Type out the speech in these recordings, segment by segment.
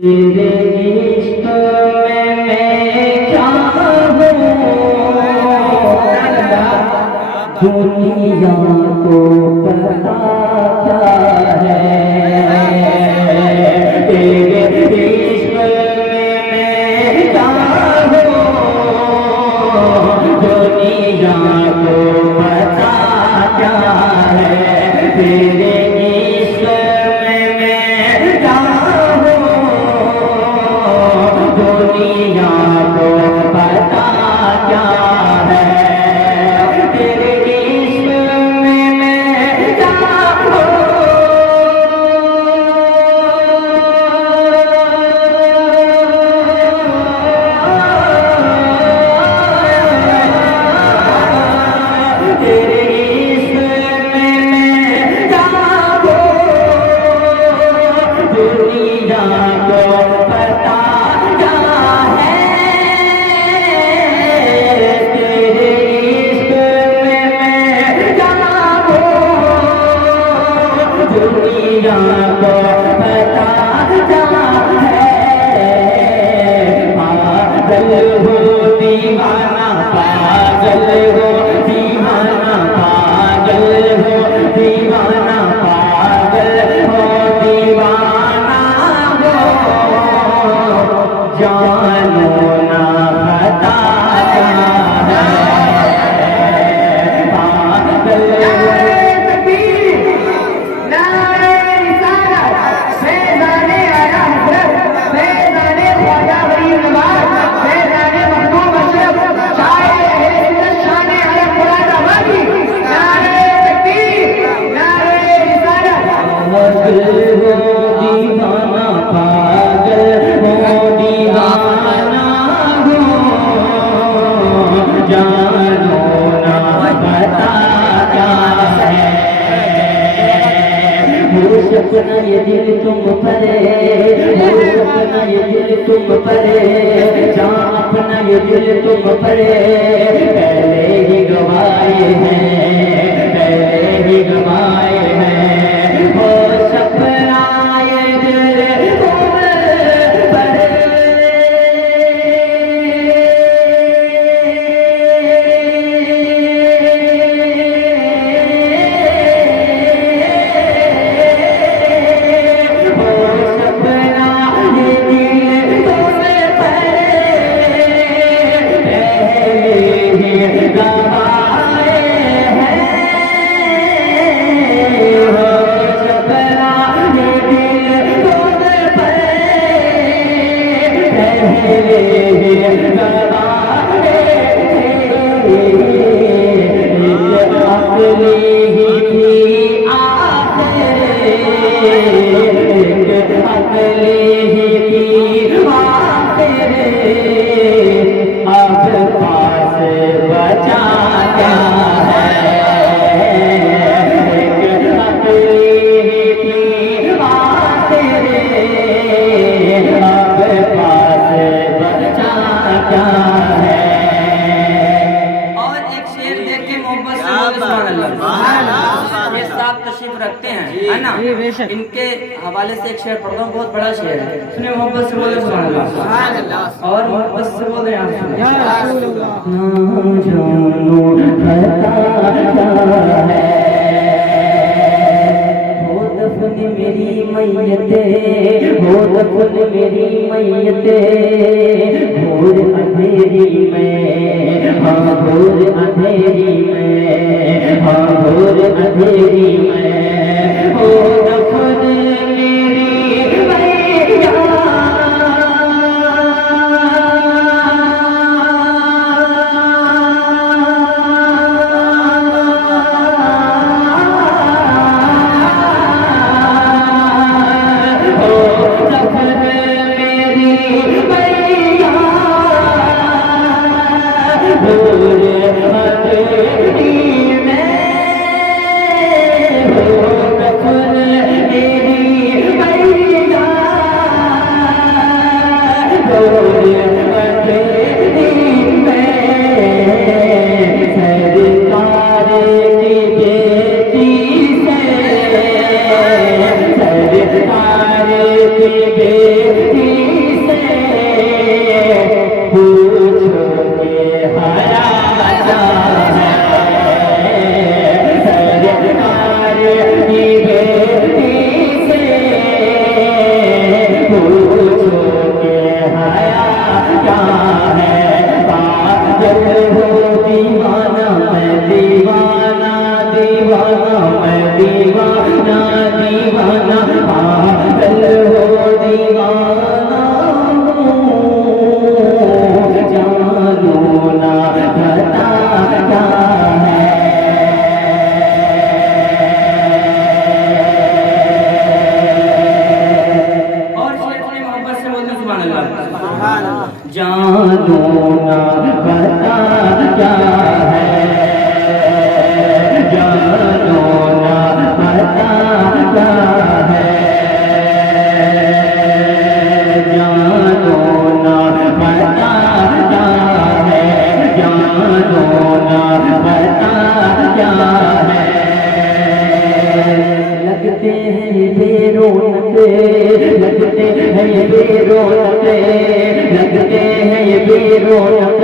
तेरे इश्क में मैं क्या हूँ, दुनिया को पता क्या है। तेरे इश्क में मैं क्या हूँ, दुनिया को पता क्या है। तेरे इश्क में मैं क्या हूँ, दुनिया को पता क्या है। तेरे इश्क में मैं क्या हूँ, तेरे इश्क में मैं क्या हूँ, दुनिया को पता क्या है। तेरे इश्क में मैं क्या हूँ, दुनिया को पता क्या है। पागल हो दीवाना, पागल हो दीवाना, पागल हो दीवाना, पागल हो दीवाना हो, जानो ना पता क्या है। पागल पागल हो दीवाना, पागल हो दीवाना हो, जानो ना पता क्या है। हो सपना ये दिल तुम परे, हो सपना ये दिल तुम परे, जहाँ अपना ये दिल तुम परे, पहले ही गवाए हैं, पहले ही गवाए हैं। हो सपना ये दिल तुम परे, रखते हैं, है ना। इनके हवाले से एक शेर पढ़ता हूँ, बहुत बड़ा शेर है। सुनिए, मोहब्बत से बोले सुभान अल्लाह, और मोहब्बत से बोले या रसूलल्लाह। ना जानो पता है, हो दफन मेरी मैयते, हो दफन मेरी मैयते, घोर अंधेरी में, हाँ घोर अंधेरी में, हाँ घोर अंधेरी में, हो दफन मेरी मैया, हो दफन मेरी मैया, भूल मत दीवाना हूँ, जानू ना बता क्या है। और शेर अपनी मोहब्बत से बोलते सुभान अल्लाह। जानू ना बता क्या है, जानू ना बता क्या है, जानू ना बता क्या है, जानू ना बता क्या है। लगते हैं ये बेरौनक, लगते हैं ये बेरौनक, लगते हैं ये बेरौनक,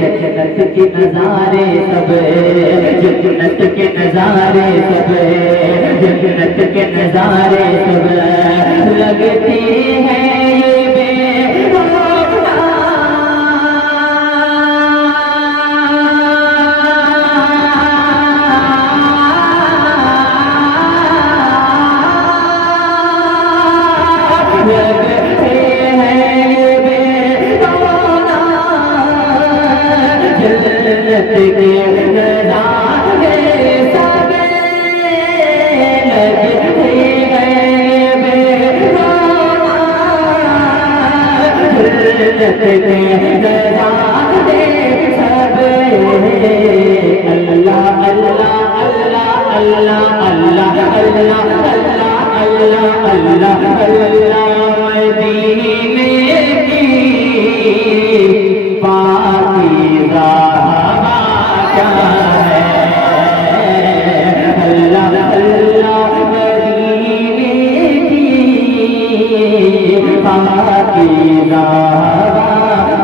जन्नत के नजारे सब, जन्नत के नजारे सब, जन्नत के नजारे सब, लगते हैं ये बेरौनक। लगते हैं ये बेरौना, जन्नत के नज़ारे सब, लगते हैं ये बेरौना, जन्नत के नज़ारे सब। अल्लाह अल्लाह अल्लाह अल्लाह अल्लाह अल्लाह अल्लाह अल्लाह अल्लाह अल्लाह मदीने की पाकीज़ा हवा क्या है। अल्लाह अल्लाह मदीने की पाकीज़ा हवा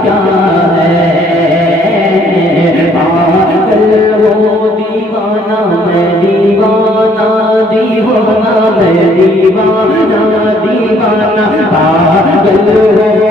क्या है। पागल हो दीवाना मैं दीवाना, दीवाना मैं दीवाना, दीवाना पागल हो